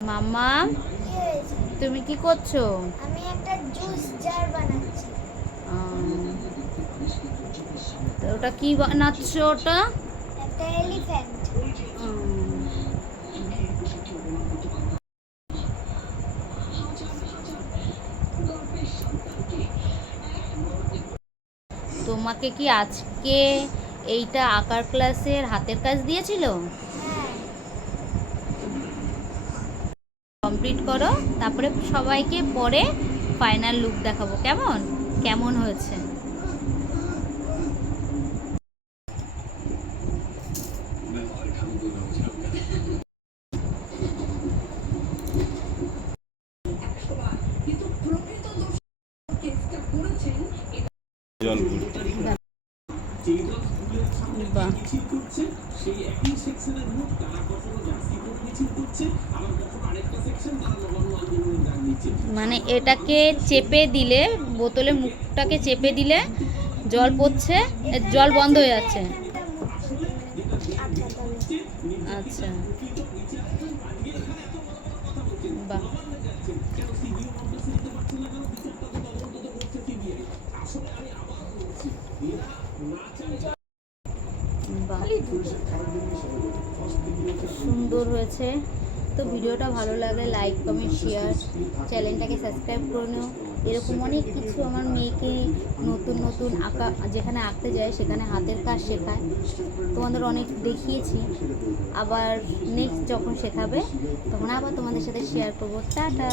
মাম্মা, কি হয়েছে? তুমি কি করছো? আমি একটা জুস জার বানাচ্ছি। তো ওটা কি বানাচ্ছো ওটা? একটা এলিফ্যান্ট। উম, তোমাকে কি আজকে এইটা আঁকার ক্লাসের হাতের কাজ দিয়েছিল? হ্যাঁ। কমপ্লিট করো, তারপরে সবাইকে পরে ফাইনাল লুক দেখাবো। কেমন কেমন হয়েছে? বাহ, মানে এটাকে চেপে দিলে, বোতলে মুখটাকে চেপে দিলে জল পড়ছে, জল বন্ধ হয়ে যাচ্ছে। এখানটা মুখটা আটকাতে হবে। আচ্ছা, বাহ, বাহ, সুন্দর হয়েছে। তো ভিডিওটা ভালো লাগলে লাইক কমেন্ট শেয়ার, চ্যানেলটাকে সাবস্ক্রাইব করে নিও। এরকম অনেক কিছু আমার মেয়েকে নতুন নতুন আঁকা, যেখানে আঁকতে যায় সেখানে হাতের কাজ শেখায়, তোমাদের অনেক দেখিয়েছি। আবার নেক্সট যখন শেখাবে তখন আবার তোমাদের সাথে শেয়ার করবো। টাটা।